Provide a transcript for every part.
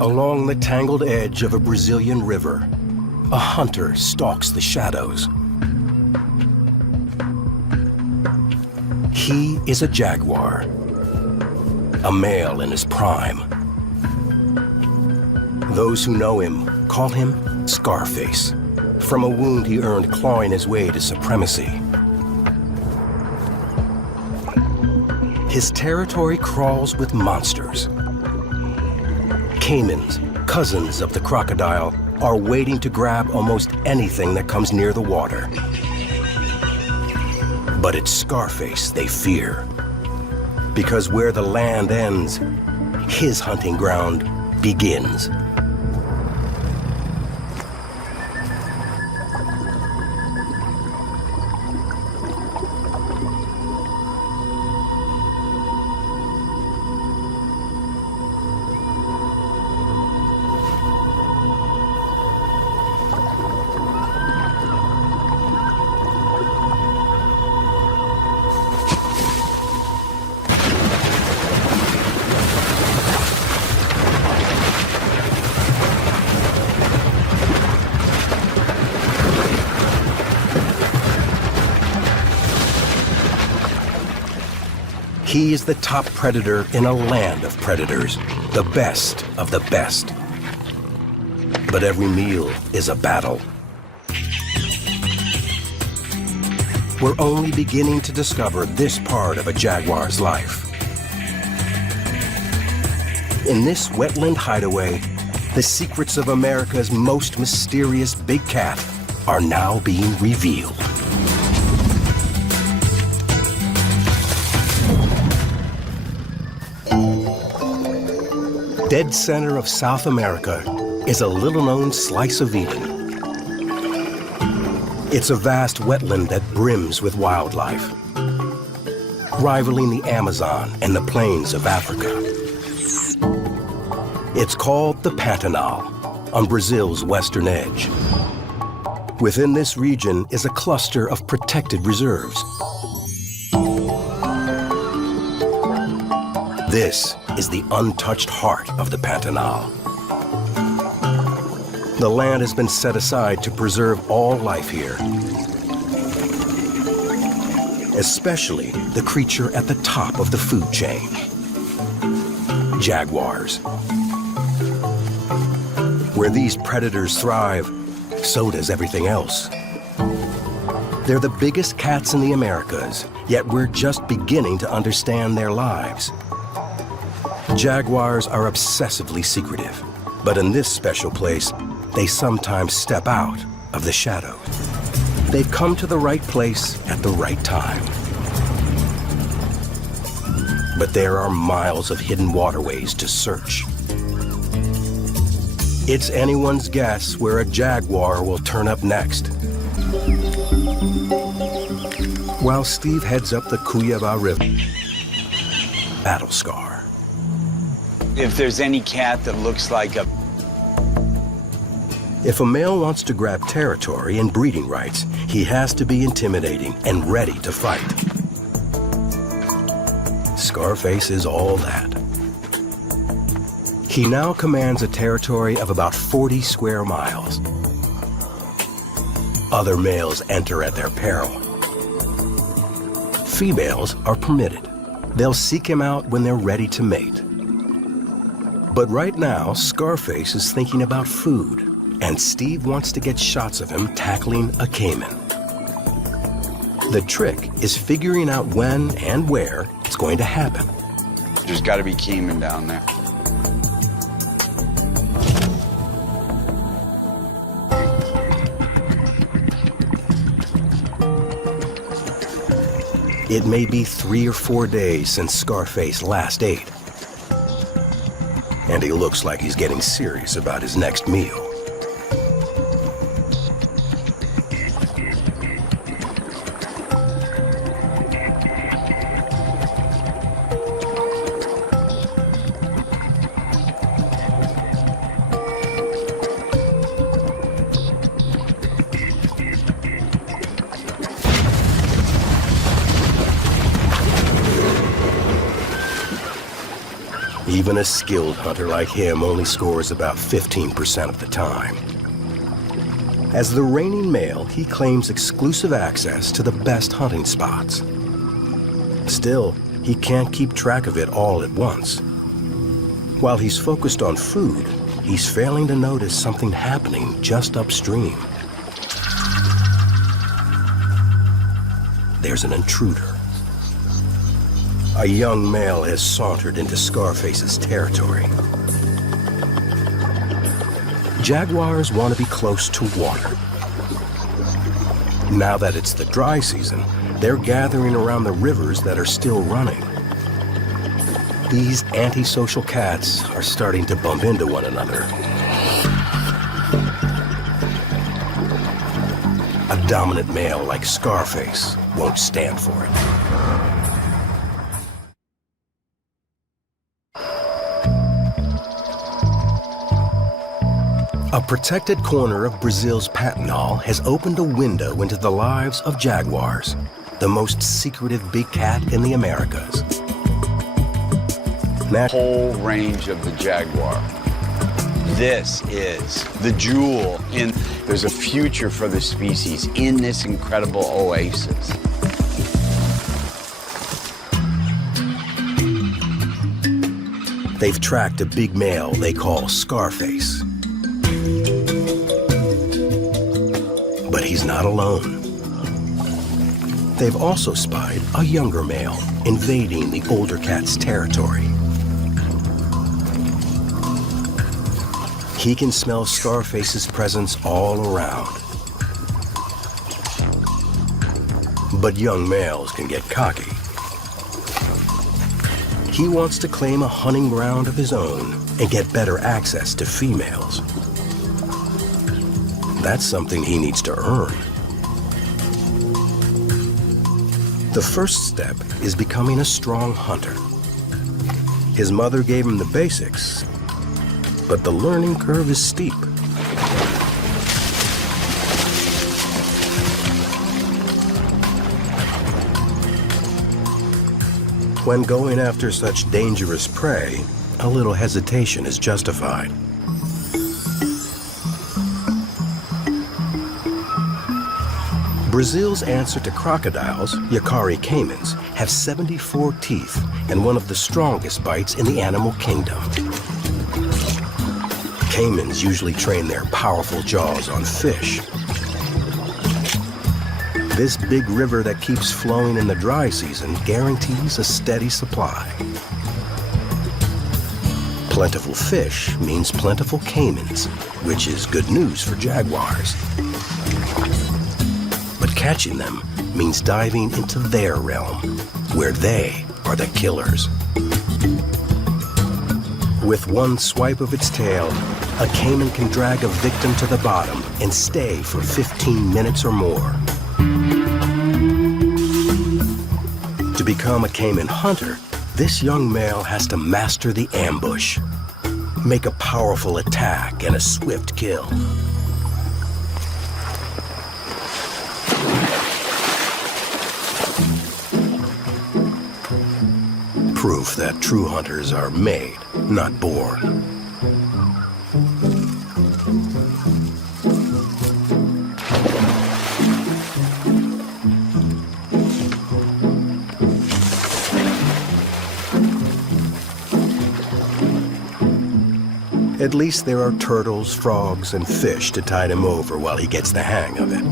Along the tangled edge of a Brazilian river, a hunter stalks the shadows. He is a jaguar, a male in his prime. Those who know him call him Scarface, from a wound he earned clawing his way to supremacy. His territory crawls with monsters. Caimans, cousins of the crocodile, are waiting to grab almost anything that comes near the water. But it's Scarface they fear, because where the land ends, his hunting ground begins. He is the top predator in a land of predators, the best of the best. But every meal is a battle. We're only beginning to discover this part of a jaguar's life. In this wetland hideaway, the secrets of America's most mysterious big cat are now being revealed. Dead center of South America is a little-known slice of Eden. It's a vast wetland that brims with wildlife, rivaling the Amazon and the plains of Africa. It's called the Pantanal, on Brazil's western edge. Within this region is a cluster of protected reserves. This is the untouched heart of the Pantanal. The land has been set aside to preserve all life here, especially the creature at the top of the food chain, jaguars. Where these predators thrive, so does everything else. They're the biggest cats in the Americas, yet we're just beginning to understand their lives. Jaguars are obsessively secretive, but in this special place, they sometimes step out of the shadows. They've come to the right place at the right time. But there are miles of hidden waterways to search. It's anyone's guess where a jaguar will turn up next. While Steve heads up the Cuiabá River, battle scar. If there's any cat that looks like a... If a male wants to grab territory and breeding rights, he has to be intimidating and ready to fight. Scarface is all that. He now commands a territory of about 40 square miles. Other males enter at their peril. Females are permitted. They'll seek him out when they're ready to mate. But right now, Scarface is thinking about food, and Steve wants to get shots of him tackling a caiman. The trick is figuring out when and where it's going to happen. There's got to be caiman down there. It may be 3 or 4 days since Scarface last ate, and he looks like he's getting serious about his next meal. Even a skilled hunter like him only scores about 15% of the time. As the reigning male, he claims exclusive access to the best hunting spots. Still, he can't keep track of it all at once. While he's focused on food, he's failing to notice something happening just upstream. There's an intruder. A young male has sauntered into Scarface's territory. Jaguars want to be close to water. Now that it's the dry season, they're gathering around the rivers that are still running. These antisocial cats are starting to bump into one another. A dominant male like Scarface won't stand for it. A protected corner of Brazil's Pantanal has opened a window into the lives of jaguars, the most secretive big cat in the Americas. That whole range of the jaguar. This is the jewel in, there's a future for the species in this incredible oasis. They've tracked a big male they call Scarface. But he's not alone. They've also spied a younger male invading the older cat's territory. He can smell Scarface's presence all around. But young males can get cocky. He wants to claim a hunting ground of his own and get better access to females. That's something he needs to earn. The first step is becoming a strong hunter. His mother gave him the basics, but the learning curve is steep. When going after such dangerous prey, a little hesitation is justified. Brazil's answer to crocodiles, Jaguar caimans, have 74 teeth and one of the strongest bites in the animal kingdom. Caimans usually train their powerful jaws on fish. This big river that keeps flowing in the dry season guarantees a steady supply. Plentiful fish means plentiful caimans, which is good news for jaguars. But catching them means diving into their realm, where they are the killers. With one swipe of its tail, a caiman can drag a victim to the bottom and stay for 15 minutes or more. To become a caiman hunter, this young male has to master the ambush, make a powerful attack and a swift kill. Proof that true hunters are made, not born. At least there are turtles, frogs, and fish to tide him over while he gets the hang of it.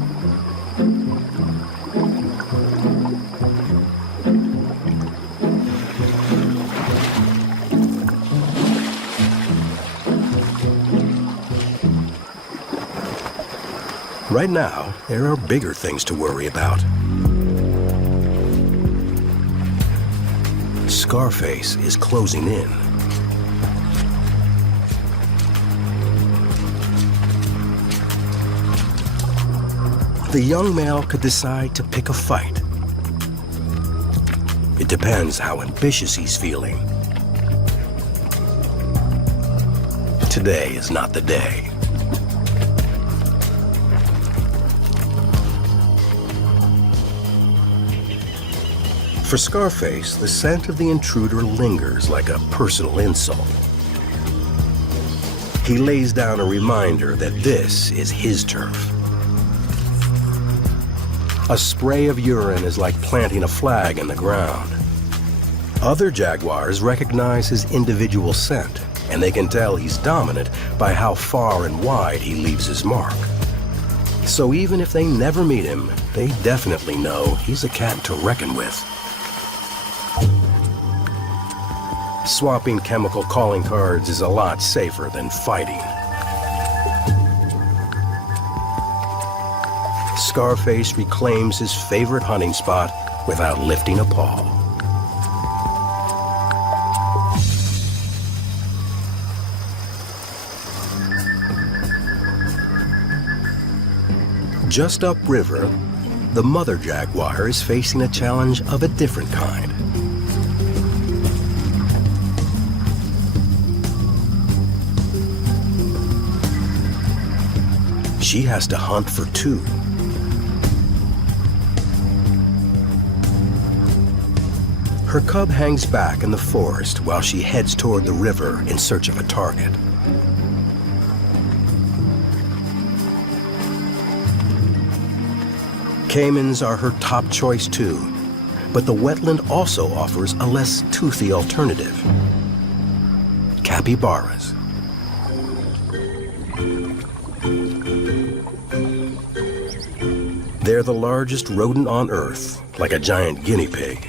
Right now, there are bigger things to worry about. Scarface is closing in. The young male could decide to pick a fight. It depends how ambitious he's feeling. Today is not the day. For Scarface, the scent of the intruder lingers like a personal insult. He lays down a reminder that this is his turf. A spray of urine is like planting a flag in the ground. Other jaguars recognize his individual scent, and they can tell he's dominant by how far and wide he leaves his mark. So even if they never meet him, they definitely know he's a cat to reckon with. Swapping chemical calling cards is a lot safer than fighting. Scarface reclaims his favorite hunting spot without lifting a paw. Just upriver, the mother jaguar is facing a challenge of a different kind. She has to hunt for two. Her cub hangs back in the forest while she heads toward the river in search of a target. Caimans are her top choice too, but the wetland also offers a less toothy alternative: capybaras. They're the largest rodent on Earth, like a giant guinea pig.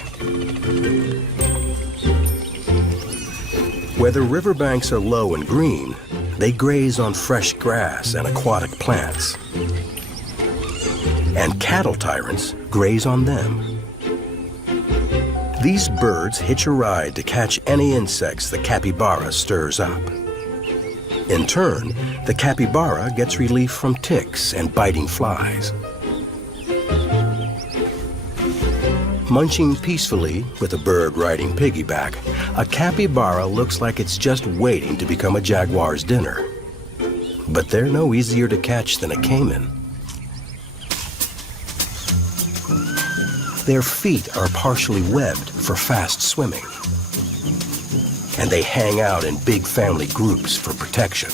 Whether riverbanks are low and green, they graze on fresh grass and aquatic plants. And cattle tyrants graze on them. These birds hitch a ride to catch any insects the capybara stirs up. In turn, the capybara gets relief from ticks and biting flies. Munching peacefully with a bird riding piggyback, a capybara looks like it's just waiting to become a jaguar's dinner. But they're no easier to catch than a caiman. Their feet are partially webbed for fast swimming. And they hang out in big family groups for protection.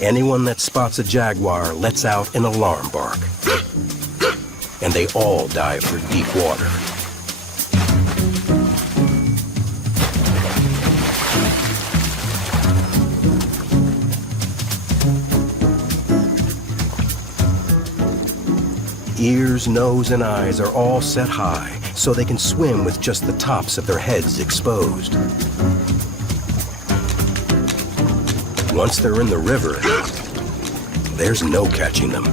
Anyone that spots a jaguar lets out an alarm bark. And they all dive for deep water. Ears, nose, and eyes are all set high, so they can swim with just the tops of their heads exposed. Once they're in the river, there's no catching them.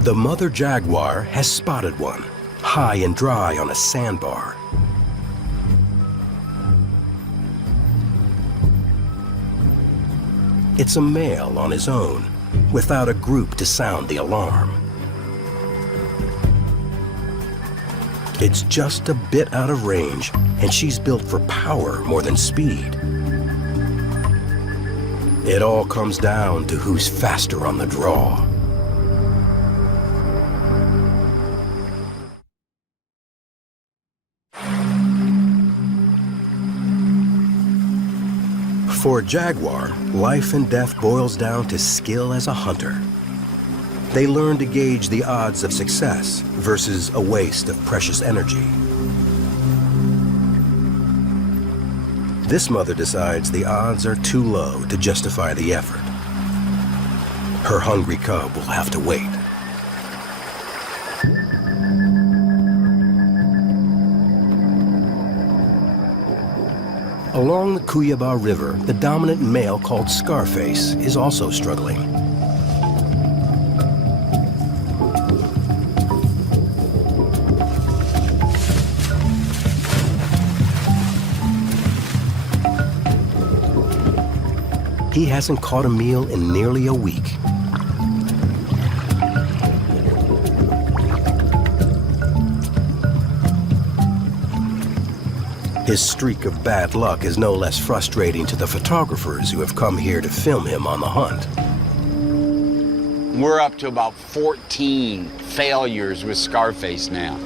The mother jaguar has spotted one, high and dry on a sandbar. It's a male on his own, without a group to sound the alarm. It's just a bit out of range, and she's built for power more than speed. It all comes down to who's faster on the draw. For a jaguar, life and death boils down to skill as a hunter. They learn to gauge the odds of success versus a waste of precious energy. This mother decides the odds are too low to justify the effort. Her hungry cub will have to wait. Along the Cuyaba River, the dominant male called Scarface is also struggling. He hasn't caught a meal in nearly a week. His streak of bad luck is no less frustrating to the photographers who have come here to film him on the hunt. We're up to about 14 failures with Scarface now.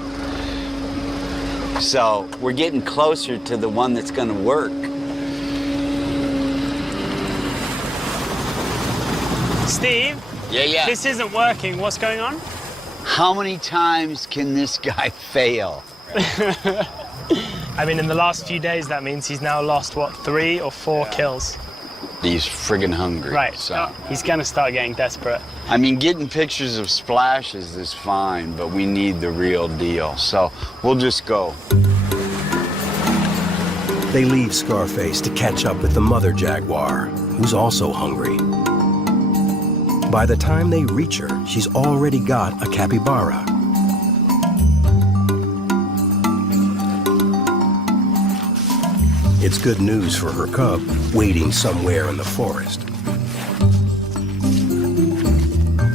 So we're getting closer to the one that's gonna work. Steve? Yeah. This isn't working. What's going on? How many times can this guy fail? I mean, in the last few days, that means he's now lost, what, 3 or 4 kills? He's friggin' hungry. Right, So, he's gonna start getting desperate. I mean, getting pictures of splashes is fine, but we need the real deal. So we'll just go. They leave Scarface to catch up with the mother jaguar, who's also hungry. By the time they reach her, she's already got a capybara. It's good news for her cub, waiting somewhere in the forest.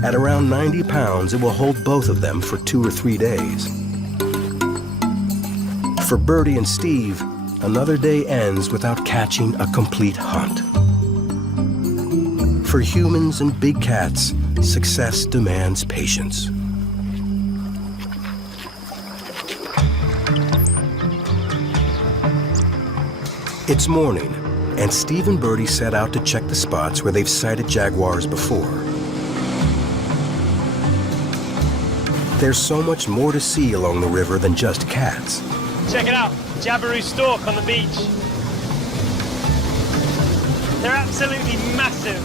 At around 90 pounds, it will hold both of them for 2 or 3 days. For Birdie and Steve, another day ends without catching a complete hunt. For humans and big cats, success demands patience. It's morning, and Steve and Birdie set out to check the spots where they've sighted jaguars before. There's so much more to see along the river than just cats. Check it out, Jabiru stork on the beach. They're absolutely massive.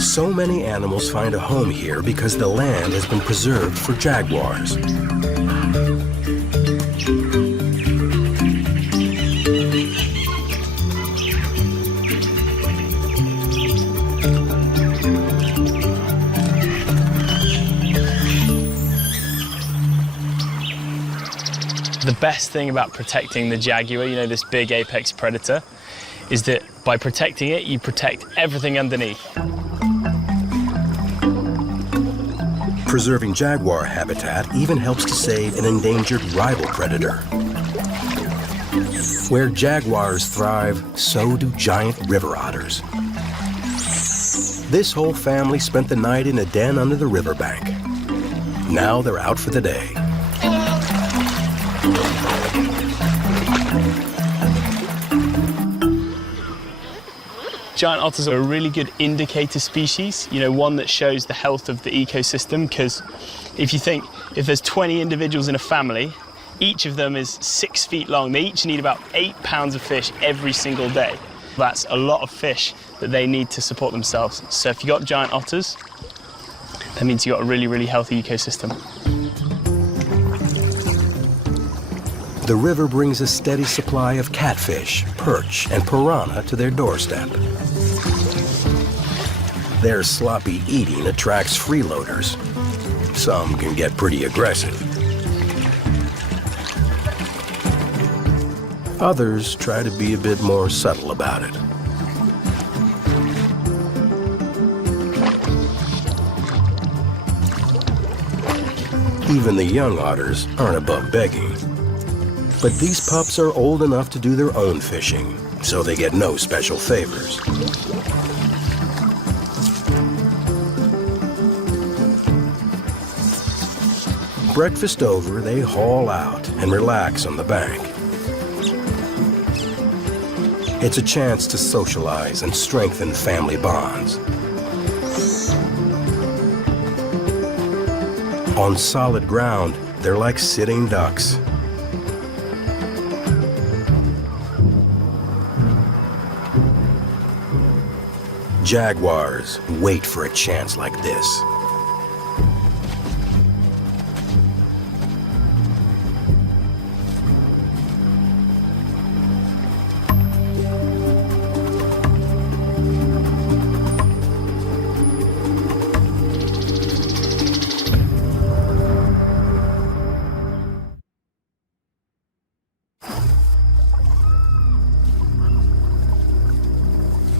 So many animals find a home here because the land has been preserved for jaguars. The best thing about protecting the jaguar, you know, this big apex predator, is that by protecting it, you protect everything underneath. Preserving jaguar habitat even helps to save an endangered rival predator. Where jaguars thrive, so do giant river otters. This whole family spent the night in a den under the riverbank. Now they're out for the day. Giant otters are a really good indicator species, you know, one that shows the health of the ecosystem, because if you think, if there's 20 individuals in a family, each of them is 6 feet long. They each need about 8 pounds of fish every single day. That's a lot of fish that they need to support themselves. So if you've got giant otters, that means you've got a really, really healthy ecosystem. The river brings a steady supply of catfish, perch, and piranha to their doorstep. Their sloppy eating attracts freeloaders. Some can get pretty aggressive. Others try to be a bit more subtle about it. Even the young otters aren't above begging. But these pups are old enough to do their own fishing, so they get no special favors. Breakfast over, they haul out and relax on the bank. It's a chance to socialize and strengthen family bonds. On solid ground, they're like sitting ducks. Jaguars wait for a chance like this.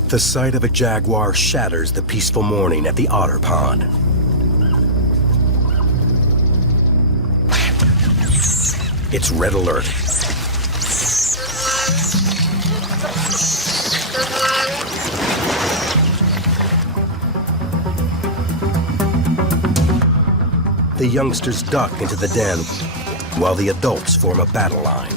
The sight of a jaguar shatters the peaceful morning at the otter pond. It's red alert. The youngsters duck into the den while the adults form a battle line.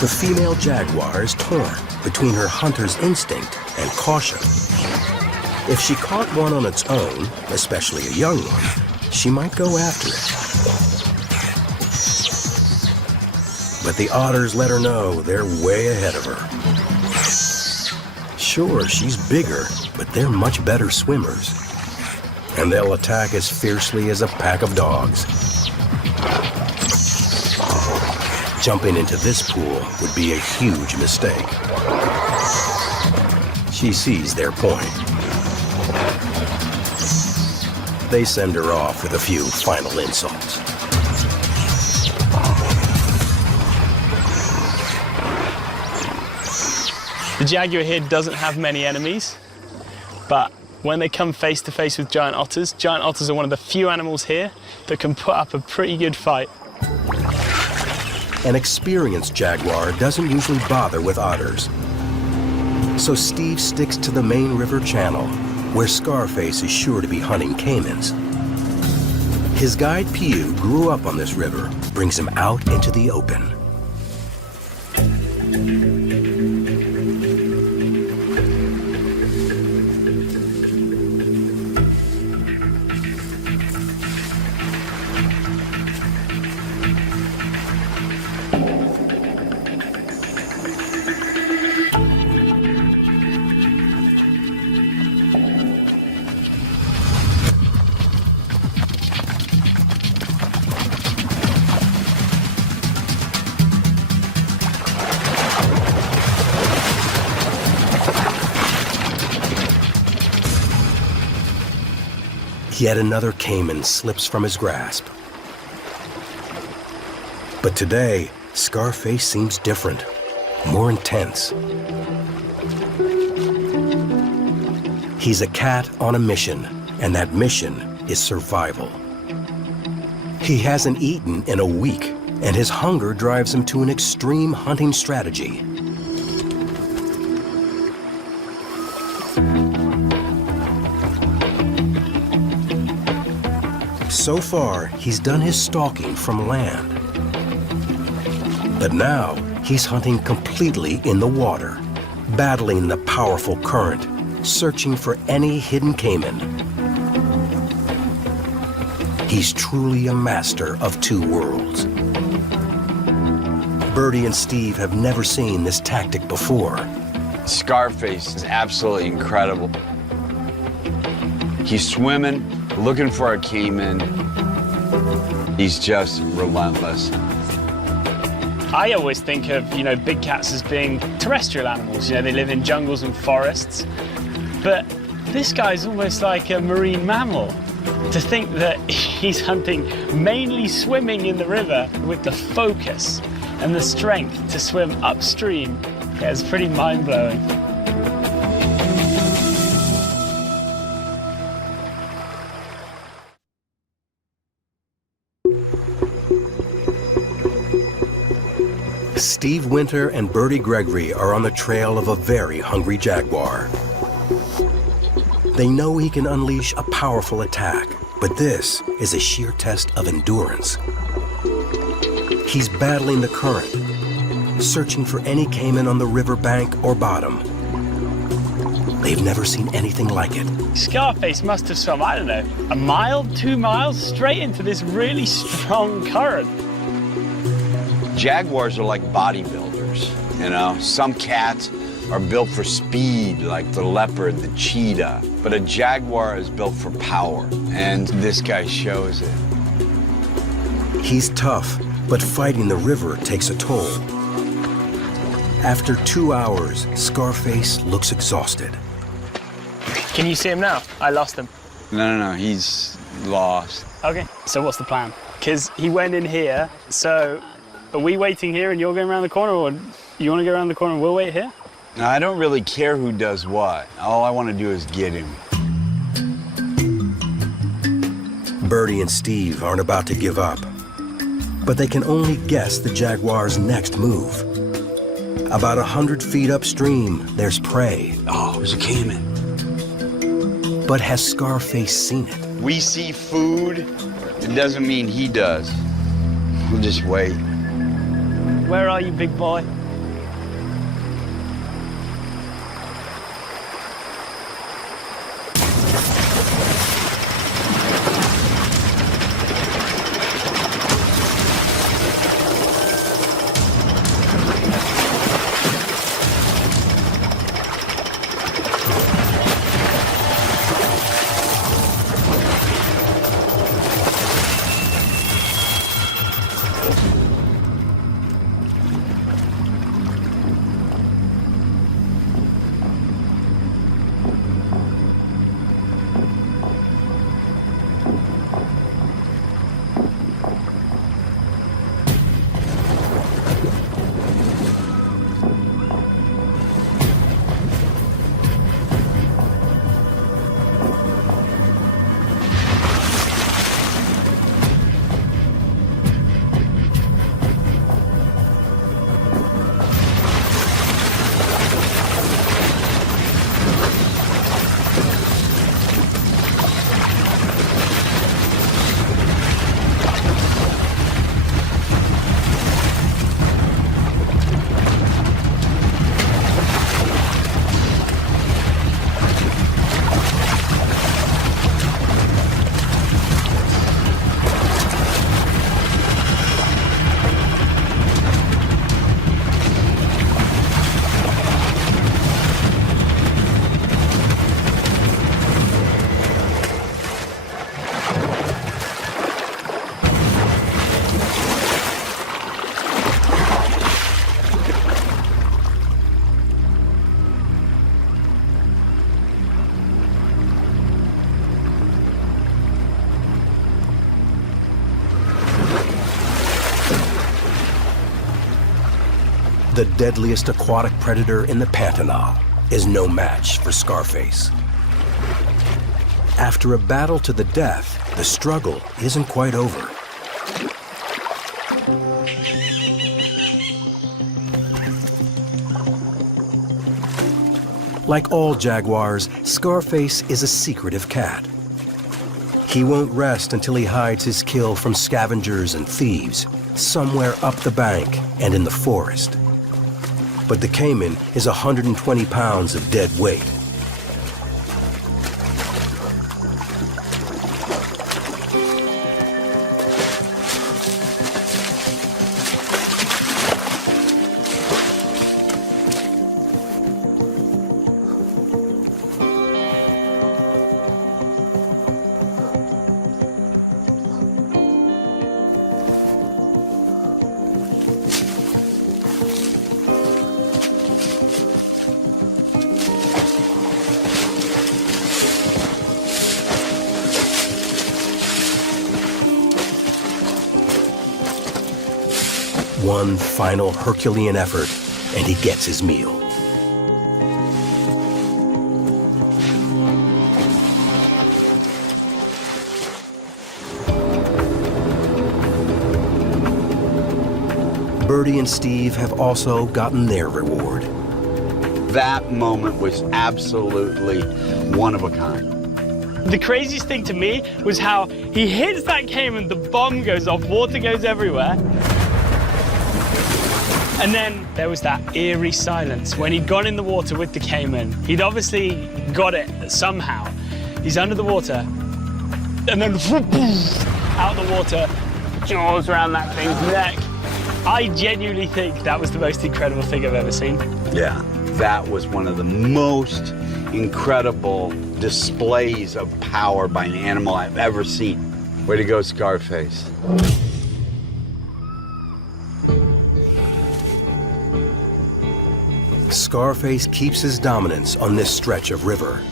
The female jaguar is torn between her hunter's instinct and caution. If she caught one on its own, especially a young one, she might go after it. But the otters let her know they're way ahead of her. Sure, she's bigger, but they're much better swimmers. And they'll attack as fiercely as a pack of dogs. Jumping into this pool would be a huge mistake. She sees their point. They send her off with a few final insults. The jaguar here doesn't have many enemies, but when they come face to face with giant otters are one of the few animals here that can put up a pretty good fight. An experienced jaguar doesn't usually bother with otters. So Steve sticks to the main river channel, where Scarface is sure to be hunting caimans. His guide Piu grew up on this river, brings him out into the open. Yet another caiman slips from his grasp. But today, Scarface seems different, more intense. He's a cat on a mission, and that mission is survival. He hasn't eaten in a week, and his hunger drives him to an extreme hunting strategy. So far, he's done his stalking from land. But now, he's hunting completely in the water, battling the powerful current, searching for any hidden caiman. He's truly a master of two worlds. Birdie and Steve have never seen this tactic before. Scarface is absolutely incredible. He's swimming, looking for a caiman. He's just relentless. I always think of, big cats as being terrestrial animals. They live in jungles and forests. But this guy's almost like a marine mammal. To think that he's hunting mainly swimming in the river with the focus and the strength to swim upstream, it's pretty mind-blowing. Steve Winter and Birdie Gregory are on the trail of a very hungry jaguar. They know he can unleash a powerful attack, but this is a sheer test of endurance. He's battling the current, searching for any caiman on the riverbank or bottom. They've never seen anything like it. Scarface must have swum, I don't know, a mile, 2 miles, straight into this really strong current. Jaguars are like bodybuilders, Some cats are built for speed, like the leopard, the cheetah. But a jaguar is built for power, and this guy shows it. He's tough, but fighting the river takes a toll. After 2 hours, Scarface looks exhausted. Can you see him now? I lost him. No, he's lost. Okay, so what's the plan? Because he went in here, so are we waiting here and you're going around the corner, or you want to go around the corner and we'll wait here? No, I don't really care who does what. All I want to do is get him. Birdie and Steve aren't about to give up. but they can only guess the jaguar's next move. About 100 feet upstream, there's prey. Oh, there's a caiman. But has Scarface seen it? We see food, it doesn't mean he does. We'll just wait. Where are you, big boy? The deadliest aquatic predator in the Pantanal is no match for Scarface. After a battle to the death, the struggle isn't quite over. Like all jaguars, Scarface is a secretive cat. He won't rest until he hides his kill from scavengers and thieves, somewhere up the bank and in the forest. But the Caiman is 120 pounds of dead weight. One final Herculean effort, and he gets his meal. Birdie and Steve have also gotten their reward. That moment was absolutely one of a kind. The craziest thing to me was how he hits that caiman, the bomb goes off, water goes everywhere. And then there was that eerie silence. When he'd gone in the water with the caiman, he'd obviously got it somehow. He's under the water, and then out the water, jaws around that thing's neck. I genuinely think that was the most incredible thing I've ever seen. Yeah, that was one of the most incredible displays of power by an animal I've ever seen. Way to go, Scarface. Scarface keeps his dominance on this stretch of river,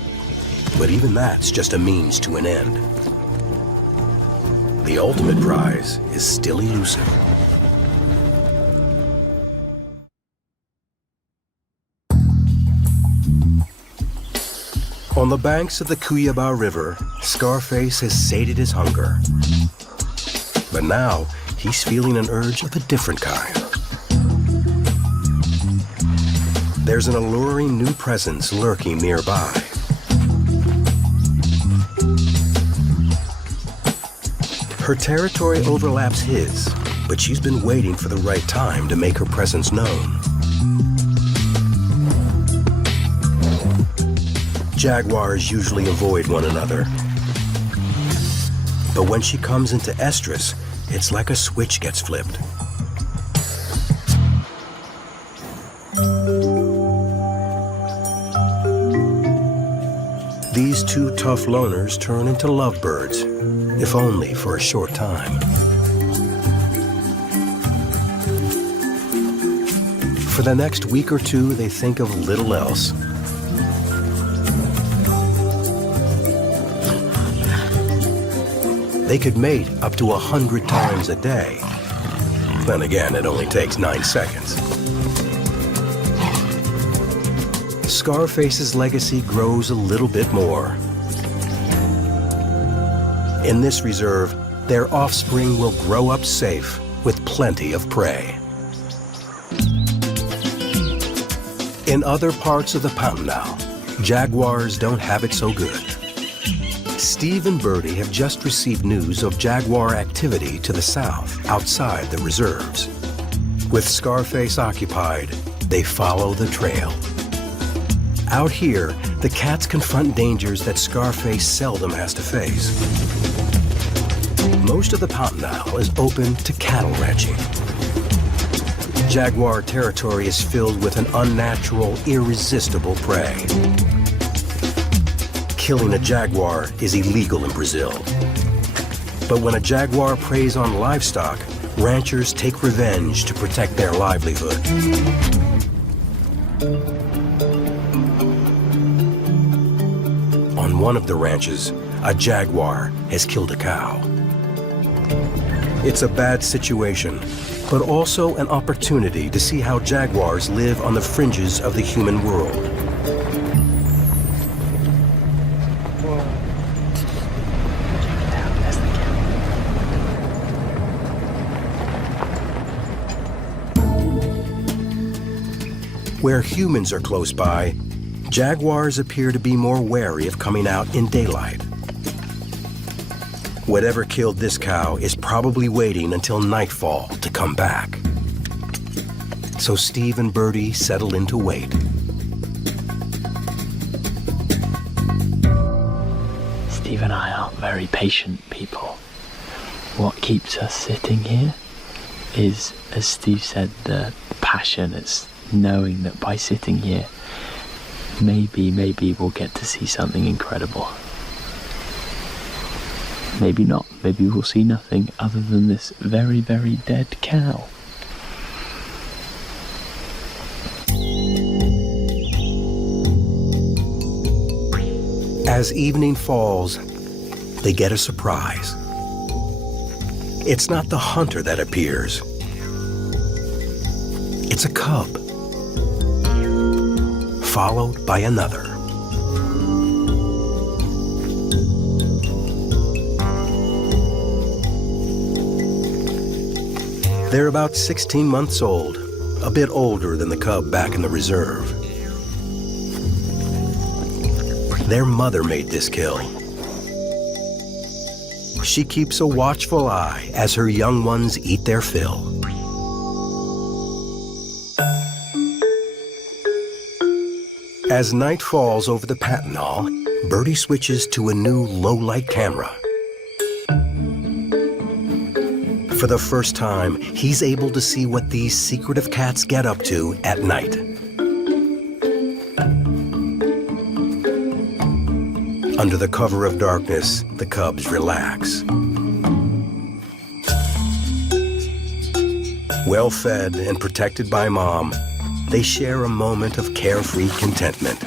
but even that's just a means to an end. The ultimate prize is still elusive. On the banks of the Cuyaba River, Scarface has sated his hunger. But now he's feeling an urge of a different kind. There's an alluring new presence lurking nearby. Her territory overlaps his, but she's been waiting for the right time to make her presence known. Jaguars usually avoid one another. But when she comes into estrus, it's like a switch gets flipped. These two tough loners turn into lovebirds, if only for a short time. For the next week or two, they think of little else. They could mate up to 100 times a day. Then again, it only takes 9 seconds. Scarface's legacy grows a little bit more. In this reserve, their offspring will grow up safe with plenty of prey. In other parts of the Pantanal, jaguars don't have it so good. Steve and Birdie have just received news of jaguar activity to the south, outside the reserves. With Scarface occupied, they follow the trail. Out here, the cats confront dangers that Scarface seldom has to face. Most of the Pantanal is open to cattle ranching. Jaguar territory is filled with an unnatural, irresistible prey. Killing a jaguar is illegal in Brazil. But when a jaguar preys on livestock, ranchers take revenge to protect their livelihood. On one of the ranches, a jaguar has killed a cow. It's a bad situation, but also an opportunity to see how jaguars live on the fringes of the human world. Where humans are close by, jaguars appear to be more wary of coming out in daylight. Whatever killed this cow is probably waiting until nightfall to come back. So Steve and Birdie settle in to wait. Steve and I aren't very patient people. What keeps us sitting here is, as Steve said, the passion. It's knowing that by sitting here, maybe we'll get to see something incredible. Maybe not. Maybe we'll see nothing other than this very, very dead cow. As evening falls, they get a surprise. It's not the hunter that appears. It's a cub, followed by another. They're about 16 months old, a bit older than the cub back in the reserve. Their mother made this kill. She keeps a watchful eye as her young ones eat their fill. As night falls over the Pantanal, Birdie switches to a new low-light camera. For the first time, he's able to see what these secretive cats get up to at night. Under the cover of darkness, the cubs relax. Well fed and protected by Mom, they share a moment of carefree contentment.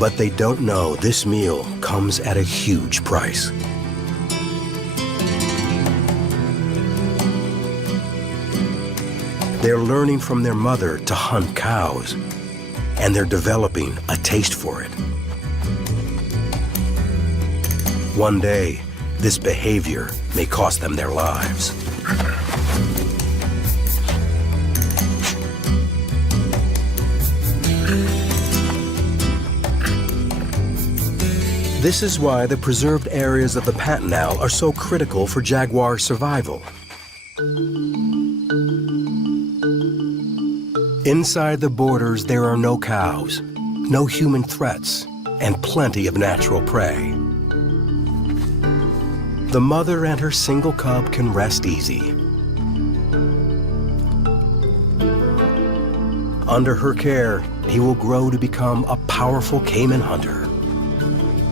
But they don't know this meal comes at a huge price. They're learning from their mother to hunt cows, and they're developing a taste for it. One day, this behavior may cost them their lives. This is why the preserved areas of the Pantanal are so critical for jaguar survival. Inside the borders, there are no cows, no human threats, and plenty of natural prey. The mother and her single cub can rest easy. Under her care, he will grow to become a powerful Caiman hunter.